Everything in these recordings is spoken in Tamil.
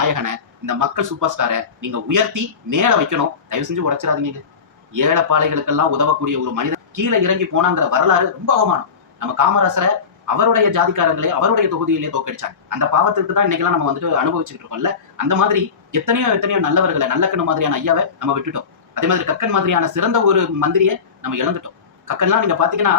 நாயகனை, இந்த மக்கள் சூப்பர் ஸ்டாரை நீங்க உயர்த்தி மேல வைக்கணும். தயவு செஞ்சு உடைச்சிடாதீங்க. ஏழைப்பாளைகளுக்கெல்லாம் உதவக்கூடிய ஒரு மனிதன் கீழே இறங்கி போனாங்கிற வரலாறு ரொம்ப அவமானம். நம்ம காமராசரை அவருடைய ஜாதிக்காரங்களே அவருடைய தொகுதியிலேயே தோக்கடிச்சாங்க. அந்த பாவத்துக்கு தான் இன்னைக்கெல்லாம் நம்ம வந்துட்டு அனுபவிச்சுட்டு இருக்கோம்ல. அந்த மாதிரி எத்தனையோ நல்லவர்களை, நல்லக்கண்ணு மாதிரியான ஐயாவை நம்ம விட்டுட்டோம். அதே மாதிரி கக்கன் மாதிரியான சிறந்த ஒரு மந்திரியை நம்ம இழந்துட்டோம். கக்கன்லாம் நீங்க பாத்தீங்கன்னா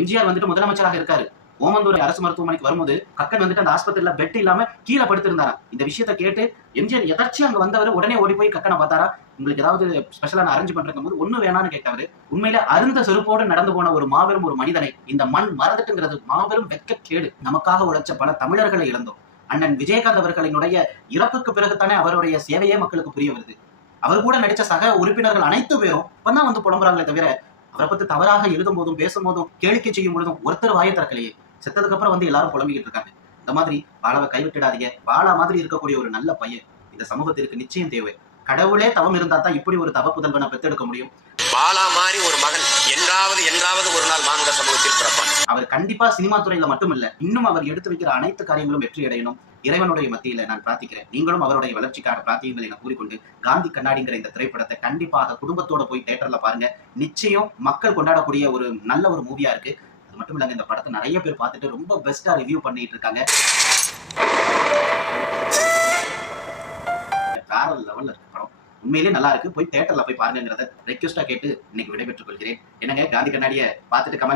எம்ஜிஆர் வந்துட்டு முதலமைச்சராக இருக்காரு. ஓமந்தூர் அரசு மருத்துவமனைக்கு வரும்போது கக்கன் வந்துட்டு அந்த ஆஸ்பத்திரியில பெட் இல்லாம கீழே படுத்திருந்தாரா. இந்த விஷயத்தை கேட்டு எம்ஜிஆர் எதர்ச்சியா அங்க வந்தவர் உடனே ஓடி போய் கக்கனை பார்த்தாரா. உங்களுக்கு ஏதாவது ஸ்பெஷலா நான் அரேஞ்ச் பண்றேன் போது ஒண்ணு வேணான்னு கேட்டவரு உண்மையில அருந்த செருப்போடு நடந்து போன ஒரு மாபெரும் ஒரு மனிதனை இந்த மண் மறந்துட்டுங்கிறது மாபெரும் வெட்கக்கேடு. நமக்காக உழைச்ச பல தமிழர்களை இழந்தோம். அண்ணன் விஜயகாந்த் அவர்களினுடைய இறப்புக்கு பிறகுதானே அவருடைய சேவையே மக்களுக்கு புரிய வருது. அவர் கூட நடிச்ச சக உறுப்பினர்கள் அனைத்து பேரும் இப்பதான் வந்து புலம்புறாங்களே தவிர அவரை பத்தி தவறாக எழுதும் போதும் பேசும் போதும் கேளிக்கை செய்யும் பொழுதும் ஒருத்தர் வாயை திறக்கலையே. செத்ததுக்கு அப்புறம் வந்து எல்லாரும் புலம்பிக்கிட்டு இருக்காங்க. இந்த மாதிரி பாலாவை கைவிட்டுடாதீங்க. பாலா மாதிரி இருக்கக்கூடிய ஒரு நல்ல பையன் இந்த சமூகத்திற்கு நிச்சயம் தேவை. கடவுளே தவம் இருந்தா தான் இப்படி ஒரு தவ புதல்வனை பெத்தெடுக்க முடியும். பாலா மாதிரி ஒரு மகன் என்றாவது ஒரு நாள் மானுட சமூகத்தில் பிறப்பான். அவர் கண்டிப்பா சினிமா துறையில மட்டும் இல்ல, இன்னும் அவர் எடுத்து வைக்கிற அனைத்து காரியங்களும் வெற்றி அடையணும். இறைவனுடைய மத்தியில நான் பிரார்த்திக்கிறேன். நீங்களும் அவருடைய வளர்ச்சிக்காக பிரார்த்தியுங்கள் என கூறிக்கொண்டு காந்தி கண்ணாடிங்கிற இந்த திரைப்படத்தை கண்டிப்பாக குடும்பத்தோட போய் தியேட்டர்ல பாருங்க. நிச்சயம் மக்கள் கொண்டாடக்கூடிய ஒரு நல்ல ஒரு மூவியா இருக்கு. அது மட்டும் இல்லங்க, இந்த படத்தை நிறைய பேர் பார்த்துட்டு ரொம்ப பெஸ்டா ரிவ்யூ பண்ணிட்டு இருக்காங்க. வேற லெவல்ல இருக்கு படம். உண்மையிலேயே நல்லா இருக்கு. போய் தியேட்டர்ல போய் பாருங்கிறத ரெக்வெஸ்டா கேட்டு இன்னைக்கு விடைபெற்றுக் கொள்கிறேன். என்னங்க, காந்தி கண்ணாடியை பார்த்துட்டு கமெண்ட்